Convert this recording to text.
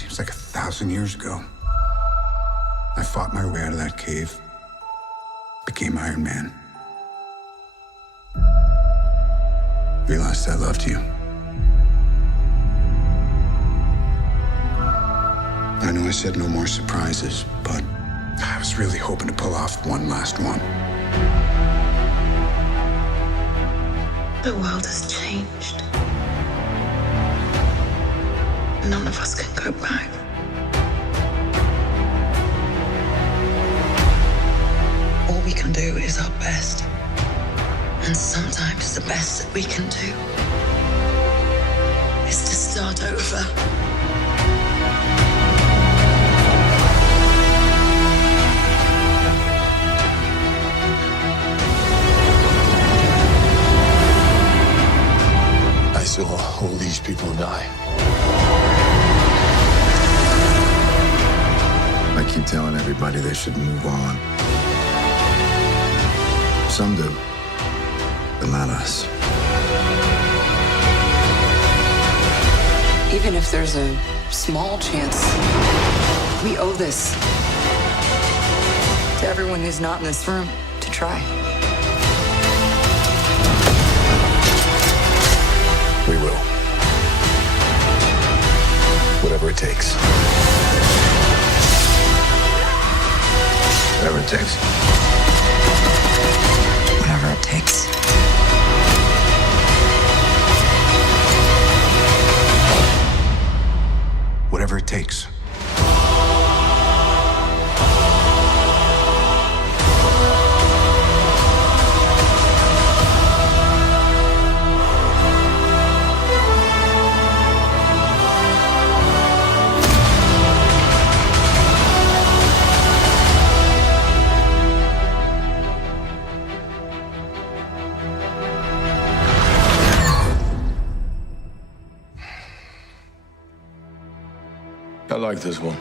Seems like 1,000 years ago. I fought my way out of that cave, became Iron Man. Realized I loved you. I know I said no more surprises, but I was really hoping to pull off one last one. The world has changed. None of us can go back. All we can do is our best. And sometimes the best that we can do is to start over. I saw all these people die. I keep telling everybody they should move on. Some do, but not us. Even if there's a small chance, we owe this to everyone who's not in this room to try. We will. Whatever it takes. Whatever it takes. Whatever it takes. Whatever it takes. I like this one.